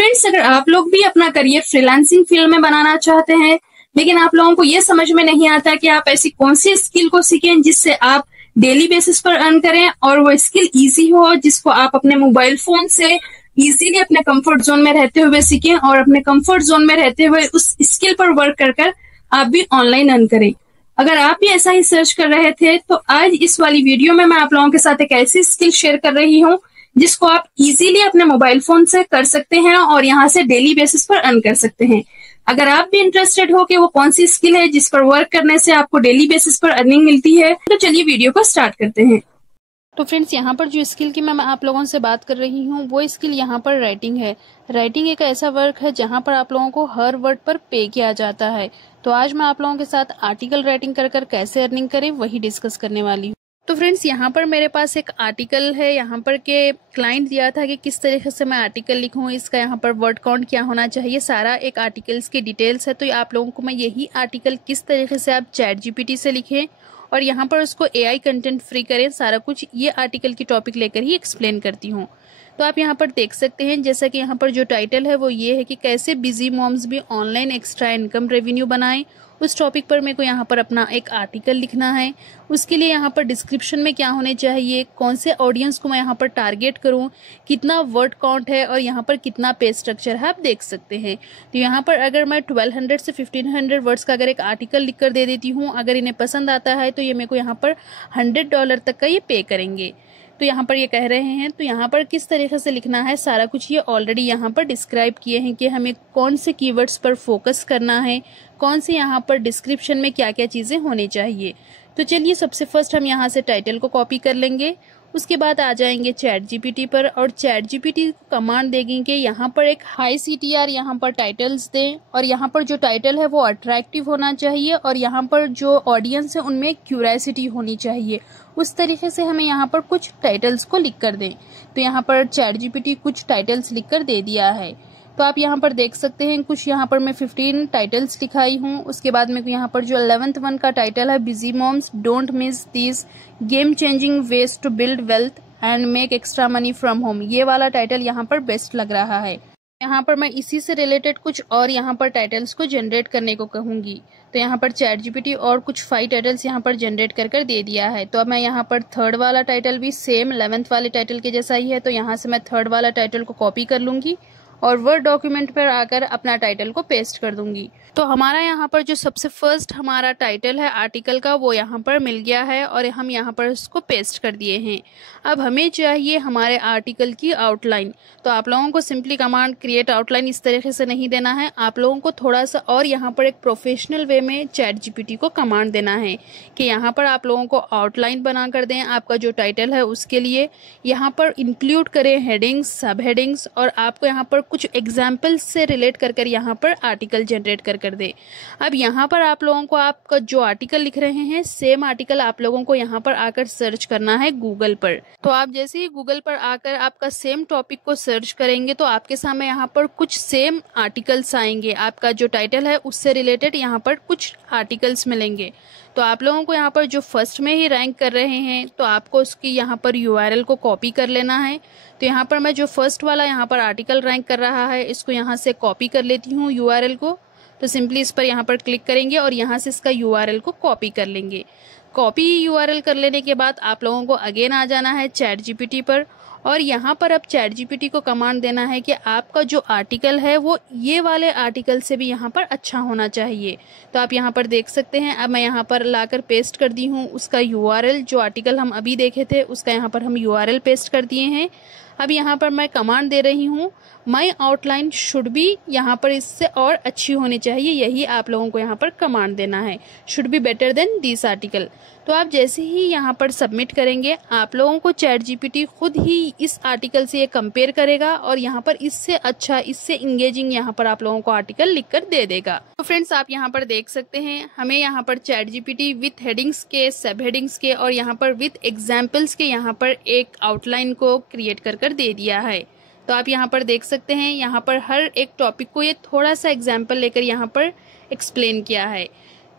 Friends, अगर आप लोग भी अपना करियर फ्रीलांसिंग फील्ड में बनाना चाहते हैं, लेकिन आप लोगों को ये समझ में नहीं आता कि आप ऐसी कौन सी स्किल को सीखें जिससे आप डेली बेसिस पर अर्न करें और वो स्किल इजी हो, जिसको आप अपने मोबाइल फोन से इजीली अपने कंफर्ट जोन में रहते हुए सीखें और अपने कंफर्ट जोन में रहते हुए उस स्किल पर वर्क कर आप भी ऑनलाइन अर्न करें। अगर आप भी ऐसा ही सर्च कर रहे थे तो आज इस वाली वीडियो में मैं आप लोगों के साथ एक ऐसी स्किल शेयर कर रही हूँ जिसको आप इजीली अपने मोबाइल फोन से कर सकते हैं और यहाँ से डेली बेसिस पर अर्न कर सकते हैं। अगर आप भी इंटरेस्टेड हो कि वो कौन सी स्किल है जिस पर वर्क करने से आपको डेली बेसिस पर अर्निंग मिलती है, तो चलिए वीडियो को स्टार्ट करते हैं। तो फ्रेंड्स, यहाँ पर जो स्किल की मैं आप लोगों से बात कर रही हूँ वो स्किल यहाँ पर राइटिंग है। राइटिंग एक ऐसा वर्क है जहाँ पर आप लोगों को हर वर्ड पर पे किया जाता है। तो आज मैं आप लोगों के साथ आर्टिकल राइटिंग कर कैसे अर्निंग करें वही डिस्कस करने वाली हूँ। तो फ्रेंड्स, यहाँ पर मेरे पास एक आर्टिकल है। यहाँ पर के क्लाइंट दिया था कि किस तरीके से मैं आर्टिकल लिखूँ, इसका यहाँ पर वर्ड काउंट क्या होना चाहिए, सारा एक आर्टिकल्स की डिटेल्स है। तो आप लोगों को मैं यही आर्टिकल किस तरीके से आप ChatGPT से लिखें और यहाँ पर उसको AI कंटेंट फ्री करें, सारा कुछ ये आर्टिकल की टॉपिक लेकर ही एक्सप्लेन करती हूँ। तो आप यहाँ पर देख सकते हैं, जैसा कि यहाँ पर जो टाइटल है वो ये है कि कैसे बिजी मॉम्स भी ऑनलाइन एक्स्ट्रा इनकम रेवेन्यू बनाएं। उस टॉपिक पर मेरे को यहाँ पर अपना एक आर्टिकल लिखना है। उसके लिए यहाँ पर डिस्क्रिप्शन में क्या होने चाहिए, कौन से ऑडियंस को मैं यहाँ पर टारगेट करूँ, कितना वर्ड काउंट है और यहाँ पर कितना पेज स्ट्रक्चर है, आप देख सकते हैं। तो यहाँ पर अगर मैं 1200 से 1500 वर्ड्स का अगर एक आर्टिकल लिख कर दे देती हूँ, अगर इन्हें पसंद आता है तो ये मेरे को यहाँ पर $100 तक का ये पे करेंगे। तो यहाँ पर ये कह रहे हैं, तो यहाँ पर किस तरीके से लिखना है सारा कुछ ये ऑलरेडी यहाँ पर डिस्क्राइब किए हैं कि हमें कौन से कीवर्ड्स पर फोकस करना है, कौन से यहाँ पर डिस्क्रिप्शन में क्या क्या चीज़ें होनी चाहिए। तो चलिए सबसे फर्स्ट हम यहाँ से टाइटल को कॉपी कर लेंगे। उसके बाद आ जाएंगे ChatGPT पर और ChatGPT को कमांड देंगे कि यहाँ पर एक हाई CTR यहाँ पर टाइटल्स दें और यहाँ पर जो टाइटल है वो अट्रैक्टिव होना चाहिए और यहाँ पर जो ऑडियंस है उनमें क्यूरियोसिटी होनी चाहिए। उस तरीके से हमें यहाँ पर कुछ टाइटल्स को लिख कर दें। तो यहाँ पर ChatGPT कुछ टाइटल्स लिख कर दे दिया है। तो आप यहाँ पर देख सकते हैं, कुछ यहाँ पर मैं 15 टाइटल्स लिखाई हूँ। उसके बाद में यहाँ पर जो 11th वन का टाइटल है, busy moms don't miss this game changing ways to build wealth and make extra money from home, ये वाला टाइटल यहाँ पर बेस्ट लग रहा है। यहाँ पर मैं इसी से रिलेटेड कुछ और यहाँ पर टाइटल्स को जनरेट करने को कहूँगी। तो यहाँ पर ChatGPT और कुछ 5 टाइटल्स यहाँ पर जनरेट कर दे दिया है। तो अब मैं यहाँ पर थर्ड वाला टाइटल भी सेम 11th वाले टाइटल के जैसा ही है, तो यहाँ से मैं थर्ड वाला टाइटल को कॉपी कर लूँगी और वर्ड डॉक्यूमेंट पर आकर अपना टाइटल को पेस्ट कर दूंगी। तो हमारा यहाँ पर जो सबसे फर्स्ट हमारा टाइटल है आर्टिकल का वो यहाँ पर मिल गया है और हम यहाँ पर उसको पेस्ट कर दिए हैं। अब हमें चाहिए हमारे आर्टिकल की आउटलाइन। तो आप लोगों को सिंपली कमांड क्रिएट आउटलाइन इस तरीके से नहीं देना है, आप लोगों को थोड़ा सा और यहाँ पर एक प्रोफेशनल वे में ChatGPT को कमांड देना है कि यहाँ पर आप लोगों को आउटलाइन बना कर दें आपका जो टाइटल है उसके लिए। यहाँ पर इंक्लूड करें हेडिंग्स, सब हेडिंग्स और आपको यहाँ पर कुछ एग्जाम्पल्स से रिलेट कर यहाँ पर आर्टिकल जनरेट कर दे। अब यहाँ पर आप लोगों को आपका जो आर्टिकल लिख रहे हैं सेम आर्टिकल आप लोगों को यहाँ पर आकर सर्च करना है गूगल पर। तो आप जैसे ही गूगल पर आकर आपका सेम टॉपिक को सर्च करेंगे तो आपके सामने यहाँ पर कुछ सेम आर्टिकल्स आएंगे, आपका जो टाइटल है उससे रिलेटेड यहाँ पर कुछ आर्टिकल्स मिलेंगे। तो आप लोगों को यहाँ पर जो फर्स्ट में ही रैंक कर रहे हैं तो आपको उसकी यहाँ पर URL को कॉपी कर लेना है। तो यहाँ पर मैं जो फर्स्ट वाला यहाँ पर आर्टिकल रैंक कर रहा है इसको यहाँ से कॉपी कर लेती हूँ URL को। तो सिंपली इस पर यहाँ पर क्लिक करेंगे और यहाँ से इसका URL को कॉपी कर लेंगे। कॉपी URL कर लेने के बाद आप लोगों को अगेन आ जाना है ChatGPT पर और यहाँ पर अब ChatGPT को कमांड देना है कि आपका जो आर्टिकल है वो ये वाले आर्टिकल से भी यहाँ पर अच्छा होना चाहिए। तो आप यहाँ पर देख सकते हैं, अब मैं यहाँ पर लाकर पेस्ट कर दी हूँ उसका URL, जो आर्टिकल हम अभी देखे थे उसका यहाँ पर हम URL पेस्ट कर दिए हैं। अब यहाँ पर मैं कमांड दे रही हूँ माई आउटलाइन शुड बी, यहाँ पर इससे और अच्छी होनी चाहिए, यही आप लोगों को यहाँ पर कमांड देना है, should be better than this article. तो आप जैसे ही यहाँ पर सबमिट करेंगे आप लोगों को ChatGPT खुद ही इस आर्टिकल से ये कंपेयर करेगा और यहाँ पर इससे अच्छा, इससे इंगेजिंग यहाँ पर आप लोगों को आर्टिकल लिखकर दे देगा। तो फ्रेंड्स, आप यहाँ पर देख सकते हैं हमें यहाँ पर ChatGPT विथ हेडिंग्स के, सब हेडिंग्स के और यहाँ पर विथ एग्जाम्पल्स के यहाँ पर एक आउटलाइन को क्रिएट कर दे दिया है। तो आप यहाँ पर देख सकते हैं, यहाँ पर हर एक टॉपिक को ये थोड़ा सा एग्जाम्पल लेकर यहाँ पर एक्सप्लेन किया है।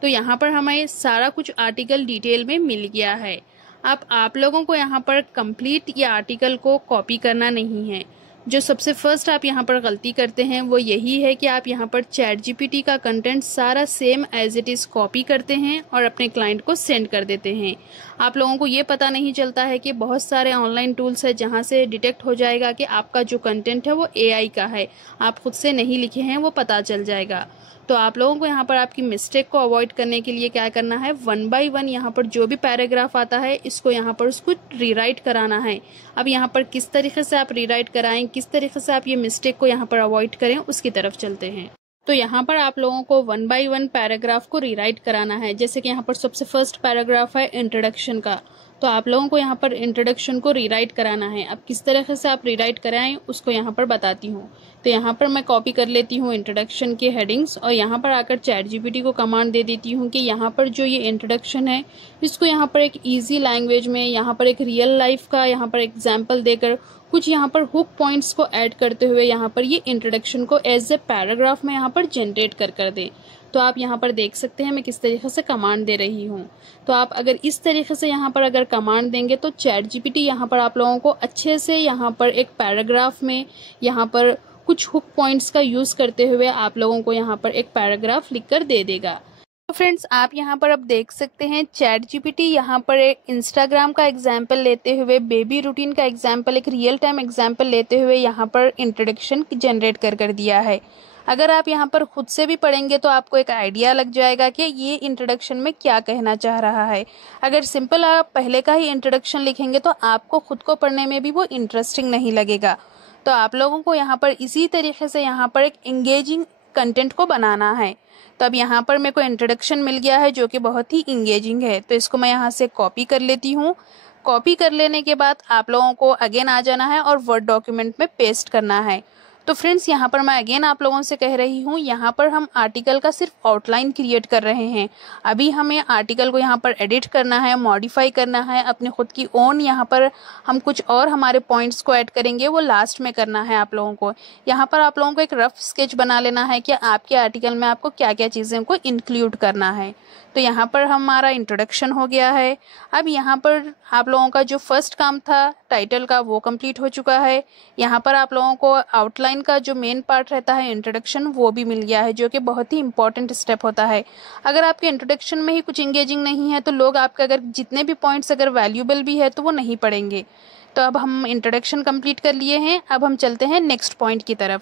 तो यहाँ पर हमें सारा कुछ आर्टिकल डिटेल में मिल गया है। अब आप लोगों को यहाँ पर कंप्लीट ये आर्टिकल को कॉपी करना नहीं है। जो सबसे फर्स्ट आप यहाँ पर गलती करते हैं वो यही है कि आप यहाँ पर ChatGPT का कंटेंट सारा same as it is copy करते हैं और अपने क्लाइंट को सेंड कर देते हैं। आप लोगों को ये पता नहीं चलता है कि बहुत सारे ऑनलाइन टूल्स है जहाँ से डिटेक्ट हो जाएगा कि आपका जो कंटेंट है वो AI का है, आप खुद से नहीं लिखे हैं, वो पता चल जाएगा। तो आप लोगों को यहाँ पर आपकी मिस्टेक को अवॉइड करने के लिए क्या करना है, 1 बाय 1 यहाँ पर जो भी पैराग्राफ आता है इसको यहाँ पर उसको रीराइट कराना है। अब यहाँ पर किस तरीके से आप रीराइट कराएं, किस तरीके से आप ये मिस्टेक को यहाँ पर अवॉइड करें, उसकी तरफ चलते हैं। तो यहाँ पर आप लोगों को 1 बाय 1 पैराग्राफ को रीराइट कराना है। जैसे कि यहाँ पर सबसे फर्स्ट पैराग्राफ है इंट्रोडक्शन का, तो आप लोगों को यहाँ पर इंट्रोडक्शन को रीराइट कराना है। अब किस तरीके से आप रीराइट कराएं उसको यहाँ पर बताती हूँ। तो यहाँ पर मैं कॉपी कर लेती हूँ इंट्रोडक्शन के हेडिंग्स और यहाँ पर आकर ChatGPT को कमांड दे देती हूँ कि यहाँ पर जो ये इंट्रोडक्शन है इसको यहाँ पर एक ईजी लैंग्वेज में, यहाँ पर एक रियल लाइफ का यहाँ पर एग्जाम्पल देकर कुछ यहाँ पर हुक पॉइंट्स को ऐड करते हुए यहाँ पर ये इंट्रोडक्शन को एज ए पैराग्राफ में यहाँ पर जनरेट कर दें। तो आप यहाँ पर देख सकते हैं मैं किस तरीके से कमांड दे रही हूँ। तो आप अगर इस तरीके से यहाँ पर अगर कमांड देंगे तो ChatGPT यहाँ पर आप लोगों को अच्छे से यहाँ पर एक पैराग्राफ में यहाँ पर कुछ हुक पॉइंट्स का यूज करते हुए आप लोगों को यहाँ पर एक पैराग्राफ लिखकर दे देगा। तो फ्रेंड्स आप यहाँ पर अब देख सकते हैं ChatGPT यहाँ पर एक इंस्टाग्राम का एग्जाम्पल लेते हुए, बेबी रूटीन का एग्जाम्पल, एक रियल टाइम एग्जाम्पल लेते हुए यहाँ पर इंट्रोडक्शन जनरेट कर दिया है। अगर आप यहाँ पर खुद से भी पढ़ेंगे तो आपको एक आइडिया लग जाएगा कि ये इंट्रोडक्शन में क्या कहना चाह रहा है। अगर सिंपल आप पहले का ही इंट्रोडक्शन लिखेंगे तो आपको खुद को पढ़ने में भी वो इंटरेस्टिंग नहीं लगेगा। तो आप लोगों को यहाँ पर इसी तरीके से यहाँ पर एक एंगेजिंग कंटेंट को बनाना है। तो अब यहाँ पर मेरे को इंट्रोडक्शन मिल गया है जो कि बहुत ही इंगेजिंग है, तो इसको मैं यहाँ से कॉपी कर लेती हूँ। कॉपी कर लेने के बाद आप लोगों को अगेन आ जाना है और वर्ड डॉक्यूमेंट में पेस्ट करना है। तो फ्रेंड्स यहाँ पर मैं अगेन आप लोगों से कह रही हूँ, यहाँ पर हम आर्टिकल का सिर्फ आउटलाइन क्रिएट कर रहे हैं। अभी हमें आर्टिकल को यहाँ पर एडिट करना है, मॉडिफाई करना है, अपने खुद की ओन यहाँ पर हम कुछ और हमारे पॉइंट्स को ऐड करेंगे, वो लास्ट में करना है आप लोगों को। यहाँ पर आप लोगों को एक रफ स्केच बना लेना है कि आपके आर्टिकल में आपको क्या क्या चीज़ें को इंक्लूड करना है। तो यहाँ पर हमारा इंट्रोडक्शन हो गया है। अब यहाँ पर आप लोगों का जो फर्स्ट काम था टाइटल का वो कंप्लीट हो चुका है। यहाँ पर आप लोगों को आउटलाइन का जो मेन पार्ट रहता है इंट्रोडक्शन वो भी मिल गया है, जो कि बहुत ही इंपॉर्टेंट स्टेप होता है। अगर आपके इंट्रोडक्शन में ही कुछ इंगेजिंग नहीं है तो लोग आपके अगर जितने भी पॉइंट्स अगर वैल्यूएबल भी है तो वो नहीं पढ़ेंगे। तो अब हम इंट्रोडक्शन कंप्लीट कर लिए हैं। अब हम चलते हैं नेक्स्ट पॉइंट की तरफ,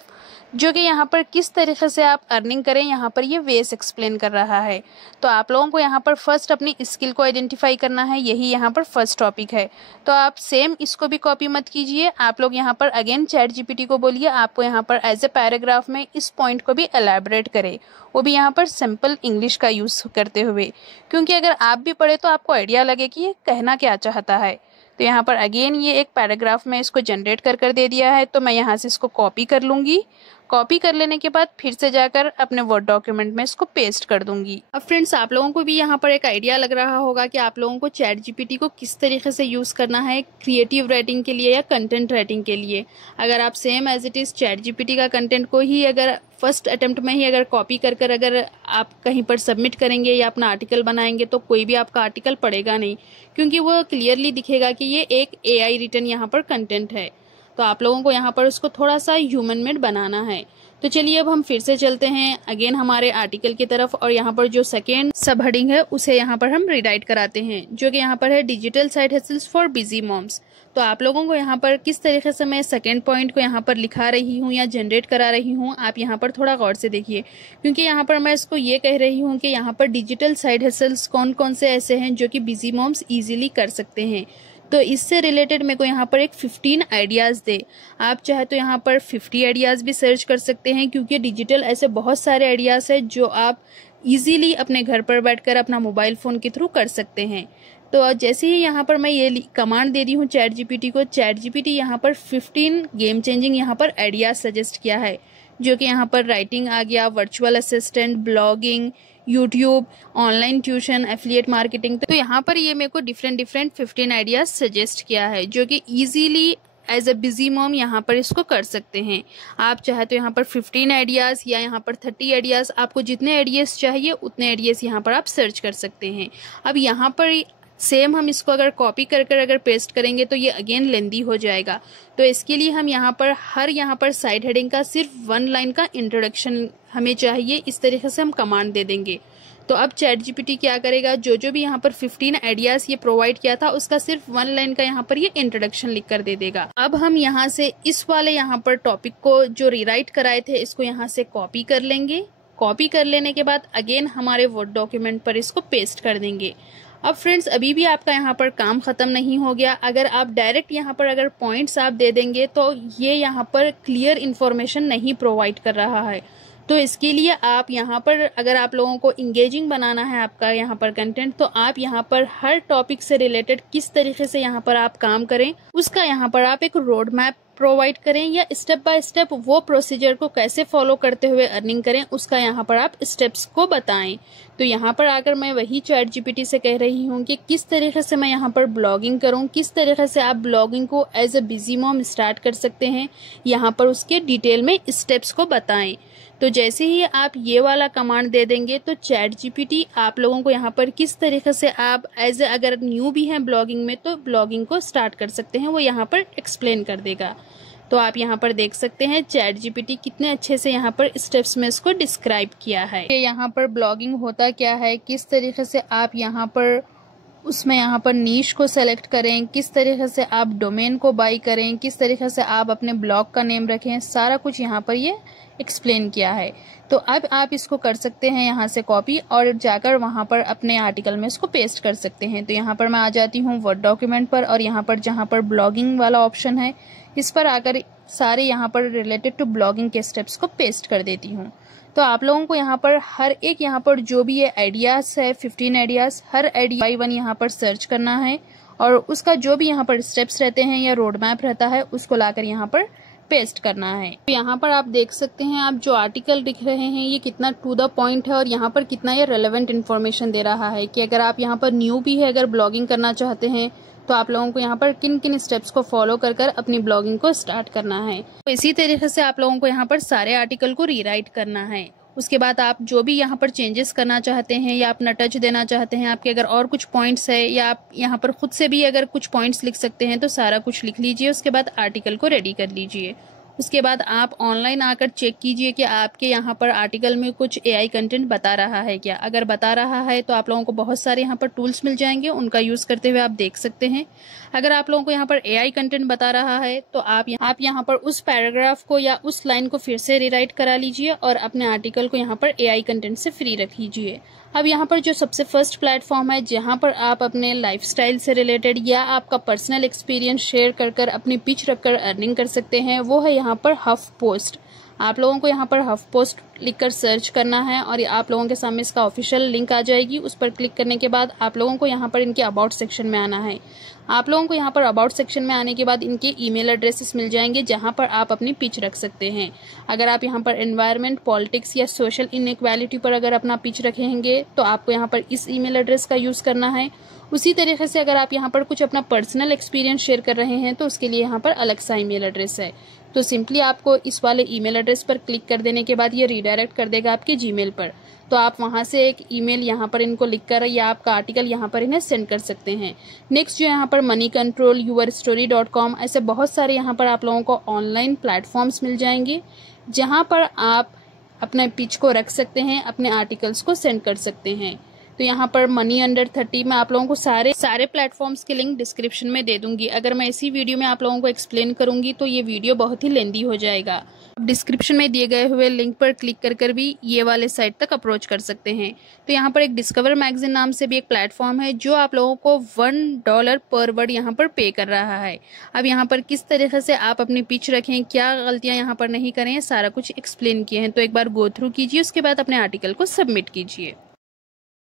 जो कि यहाँ पर किस तरीके से आप अर्निंग करें, यहाँ पर ये वेस एक्सप्लेन कर रहा है। तो आप लोगों को यहाँ पर फर्स्ट अपनी स्किल को आइडेंटिफाई करना है, यही यहाँ पर फर्स्ट टॉपिक है। तो आप सेम इसको भी कॉपी मत कीजिए, आप लोग यहाँ पर अगेन ChatGPT को बोलिए आपको यहाँ पर एज ए पैराग्राफ में इस पॉइंट को भी एलैबोरेट करे, वो भी यहाँ पर सिंपल इंग्लिश का यूज़ करते हुए, क्योंकि अगर आप भी पढ़े तो आपको आइडिया लगे कि ये कहना क्या चाहता है। तो यहाँ पर अगेन ये एक पैराग्राफ में इसको जनरेट कर दे दिया है। तो मैं यहाँ से इसको कॉपी कर लूँगी। कॉपी कर लेने के बाद फिर से जाकर अपने वर्ड डॉक्यूमेंट में इसको पेस्ट कर दूंगी। अब फ्रेंड्स आप लोगों को भी यहाँ पर एक आइडिया लग रहा होगा कि आप लोगों को ChatGPT को किस तरीके से यूज़ करना है क्रिएटिव राइटिंग के लिए या कंटेंट राइटिंग के लिए। अगर आप same as it is ChatGPT का कंटेंट को ही अगर फर्स्ट अटेम्प्ट में ही अगर कॉपी कर अगर आप कहीं पर सबमिट करेंगे या अपना आर्टिकल बनाएंगे तो कोई भी आपका आर्टिकल पढ़ेगा नहीं, क्योंकि वो क्लियरली दिखेगा कि ये एक AI रिटन यहाँ पर कंटेंट है। तो आप लोगों को यहाँ पर उसको थोड़ा सा ह्यूमन मेड बनाना है। तो चलिए अब हम फिर से चलते हैं अगेन हमारे आर्टिकल की तरफ, और यहाँ पर जो सेकेंड सब हेडिंग है उसे यहाँ पर हम रीराइट कराते हैं, जो कि यहाँ पर है digital side hustles for busy moms. तो आप लोगों को यहाँ पर किस तरीके से मैं सेकेंड पॉइंट को यहाँ पर लिखा रही हूँ या जनरेट करा रही हूँ, आप यहाँ पर थोड़ा गौर से देखिए, क्योंकि यहाँ पर मैं इसको ये कह रही हूँ कि यहाँ पर डिजिटल साइड हसल्स कौन कौन से ऐसे हैं जो कि बिजी मॉम्स इजीली कर सकते हैं। तो इससे रिलेटेड मेरे को यहाँ पर एक 15 आइडियाज़ दे। आप चाहे तो यहाँ पर 50 आइडियाज़ भी सर्च कर सकते हैं, क्योंकि डिजिटल ऐसे बहुत सारे आइडियाज़ हैं जो आप इजीली अपने घर पर बैठकर अपना मोबाइल फ़ोन के थ्रू कर सकते हैं। तो जैसे ही यहाँ पर मैं ये कमांड दे रही हूँ ChatGPT को, ChatGPT यहाँ पर 15 गेम चेंजिंग यहाँ पर आइडियाज़ सजेस्ट किया है, जो कि यहाँ पर राइटिंग आ गया, virtual assistant, blogging, YouTube, online tuition, affiliate marketing. तो यहाँ पर ये मेरे को डिफरेंट 15 आइडियाज सजेस्ट किया है, जो कि easily as a busy mom यहाँ पर इसको कर सकते हैं। आप चाहे तो यहाँ पर 15 आइडियाज़ या यहाँ पर 30 आइडियाज़, आपको जितने आइडियाज़ चाहिए उतने आइडियाज़ यहाँ पर आप सर्च कर सकते हैं। अब यहाँ पर सेम हम इसको अगर कॉपी कर अगर पेस्ट करेंगे तो ये अगेन लेंदी हो जाएगा। तो इसके लिए हम यहाँ पर साइड हेडिंग का सिर्फ 1 लाइन का इंट्रोडक्शन हमें चाहिए, इस तरीके से हम कमांड दे देंगे। तो अब चैट जीपीटी क्या करेगा, जो भी यहाँ पर 15 आइडियाज ये प्रोवाइड किया था उसका सिर्फ 1 लाइन का यहाँ पर ये इंट्रोडक्शन लिख कर दे देगा। अब हम यहाँ से इस वाले यहाँ पर टॉपिक को जो रीराइट कराए थे इसको यहाँ से कॉपी कर लेंगे। कॉपी कर लेने के बाद अगेन हमारे वर्ड डॉक्यूमेंट पर इसको पेस्ट कर देंगे। अब फ्रेंड्स अभी भी आपका यहाँ पर काम खत्म नहीं हो गया। अगर आप डायरेक्ट यहाँ पर अगर पॉइंट्स आप दे देंगे तो ये यहाँ पर क्लियर इन्फॉर्मेशन नहीं प्रोवाइड कर रहा है। तो इसके लिए आप यहाँ पर अगर आप लोगों को इंगेजिंग बनाना है आपका यहाँ पर कंटेंट, तो आप यहाँ पर हर टॉपिक से रिलेटेड किस तरीके से यहाँ पर आप काम करें उसका यहाँ पर आप एक रोड मैप प्रोवाइड करें, या स्टेप बाय स्टेप वो प्रोसीजर को कैसे फॉलो करते हुए अर्निंग करें उसका यहाँ पर आप स्टेप्स को बताएं। तो यहाँ पर आकर मैं वही चैट जीपीटी से कह रही हूँ कि किस तरीके से मैं यहाँ पर ब्लॉगिंग करूँ, किस तरीके से आप ब्लॉगिंग को as a busy mom start कर सकते हैं, यहाँ पर उसके डिटेल में स्टेप्स को बताएं। तो जैसे ही आप ये वाला कमांड दे देंगे तो चैट जीपीटी आप लोगों को यहाँ पर किस तरीके से आप एज अगर न्यू भी हैं ब्लॉगिंग में तो ब्लॉगिंग को स्टार्ट कर सकते हैं, वो यहाँ पर एक्सप्लेन कर देगा। तो आप यहाँ पर देख सकते हैं चैट जीपीटी कितने अच्छे से यहाँ पर स्टेप्स में इसको डिस्क्राइब किया है। यहाँ पर ब्लॉगिंग होता क्या है, किस तरीके से आप यहाँ पर उसमें यहाँ पर नीश को सेलेक्ट करें, किस तरीके से आप डोमेन को बाई करें, किस तरीके से आप अपने ब्लॉग का नेम रखें, सारा कुछ यहाँ पर ये एक्सप्लेन किया है। तो अब आप इसको कर सकते हैं यहाँ से कॉपी और जाकर वहाँ पर अपने आर्टिकल में इसको पेस्ट कर सकते हैं। तो यहाँ पर मैं आ जाती हूँ वर्ड डॉक्यूमेंट पर और यहाँ पर जहाँ पर ब्लॉगिंग वाला ऑप्शन है इस पर आकर सारे यहाँ पर रिलेटेड टू ब्लॉगिंग के स्टेप्स को पेस्ट कर देती हूँ। तो आप लोगों को यहाँ पर हर एक यहाँ पर जो भी ये आइडियाज है 15 ideas, her idea by one यहाँ पर सर्च करना है और उसका जो भी यहाँ पर स्टेप्स रहते हैं या रोड मैप रहता है उसको लाकर यहाँ पर पेस्ट करना है। तो यहाँ पर आप देख सकते हैं आप जो आर्टिकल लिख रहे हैं ये कितना टू द पॉइंट है और यहाँ पर कितना ये रेलेवेंट इन्फॉर्मेशन दे रहा है कि अगर आप यहाँ पर न्यू भी है अगर ब्लॉगिंग करना चाहते हैं तो आप लोगों को यहाँ पर किन किन स्टेप्स को फॉलो कर अपनी ब्लॉगिंग को स्टार्ट करना है। तो इसी तरीके से आप लोगों को यहाँ पर सारे आर्टिकल को रीराइट करना है। उसके बाद आप जो भी यहाँ पर चेंजेस करना चाहते हैं या अपना टच देना चाहते हैं, आपके अगर और कुछ पॉइंट्स है या आप यहाँ पर खुद से भी अगर कुछ पॉइंट्स लिख सकते हैं तो सारा कुछ लिख लीजिए। उसके बाद आर्टिकल को रेडी कर लीजिए। उसके बाद आप ऑनलाइन आकर चेक कीजिए कि आपके यहाँ पर आर्टिकल में कुछ एआई कंटेंट बता रहा है क्या। अगर बता रहा है तो आप लोगों को बहुत सारे यहाँ पर टूल्स मिल जाएंगे, उनका यूज करते हुए आप देख सकते हैं। अगर आप लोगों को यहाँ पर एआई कंटेंट बता रहा है तो आप यहाँ पर उस पैराग्राफ को या उस लाइन को फिर से रीराइट करा लीजिए और अपने आर्टिकल को यहाँ पर एआई कंटेंट से फ्री रख लीजिए। अब यहाँ पर जो सबसे फर्स्ट प्लेटफॉर्म है जहाँ पर आप अपने लाइफस्टाइल से रिलेटेड या आपका पर्सनल एक्सपीरियंस शेयर कर अपनी पिच रखकर अर्निंग कर सकते हैं, वो है यहाँ पर हफ पोस्ट। आप लोगों को यहाँ पर हफ पोस्ट लिखकर सर्च करना है और आप लोगों के सामने इसका ऑफिशियल लिंक आ जाएगी। उस पर क्लिक करने के बाद आप लोगों को यहाँ पर इनके अबाउट सेक्शन में आना है। आप लोगों को यहाँ पर अबाउट सेक्शन में आने के बाद इनके ईमेल एड्रेसेस मिल जाएंगे जहाँ पर आप अपनी पिच रख सकते हैं। अगर आप यहाँ पर एनवायरनमेंट, पॉलिटिक्स या सोशल इनइक्वालिटी पर अगर अपना पिच रखेंगे तो आपको यहाँ पर इस ईमेल एड्रेस का यूज करना है। उसी तरीके से अगर आप यहाँ पर कुछ अपना पर्सनल एक्सपीरियंस शेयर कर रहे हैं तो उसके लिए यहाँ पर अलग सा ईमेल एड्रेस है। तो सिंपली आपको इस वाले ईमेल एड्रेस पर क्लिक कर देने के बाद ये रीडायरेक्ट कर देगा आपके जीमेल पर। तो आप वहां से एक ईमेल यहाँ पर इनको लिखकर या आपका आर्टिकल यहाँ पर इन्हें सेंड कर सकते हैं। नेक्स्ट जो यहाँ पर मनी कंट्रोल, yourstory.com, ऐसे बहुत सारे यहाँ पर आप लोगों को ऑनलाइन प्लेटफॉर्म्स मिल जाएंगे जहाँ पर आप अपने पिच को रख सकते हैं, अपने आर्टिकल्स को सेंड कर सकते हैं। तो यहाँ पर मनी अंडर 30 में आप लोगों को सारे प्लेटफॉर्म्स के लिंक डिस्क्रिप्शन में दे दूंगी। अगर मैं इसी वीडियो में आप लोगों को एक्सप्लेन करूंगी तो ये वीडियो बहुत ही लेंदी हो जाएगा। डिस्क्रिप्शन में दिए गए हुए लिंक पर क्लिक कर भी ये वाले साइट तक अप्रोच कर सकते हैं। तो यहाँ पर एक डिस्कवर मैगजीन नाम से भी एक प्लेटफॉर्म है जो आप लोगों को $1 पर वर्ड यहाँ पर पे कर रहा है। अब यहाँ पर किस तरीके से आप अपनी पिच रखें, क्या गलतियां यहाँ पर नहीं करें, सारा कुछ एक्सप्लेन किए हैं। तो एक बार गो थ्रू कीजिए, उसके बाद अपने आर्टिकल को सबमिट कीजिए।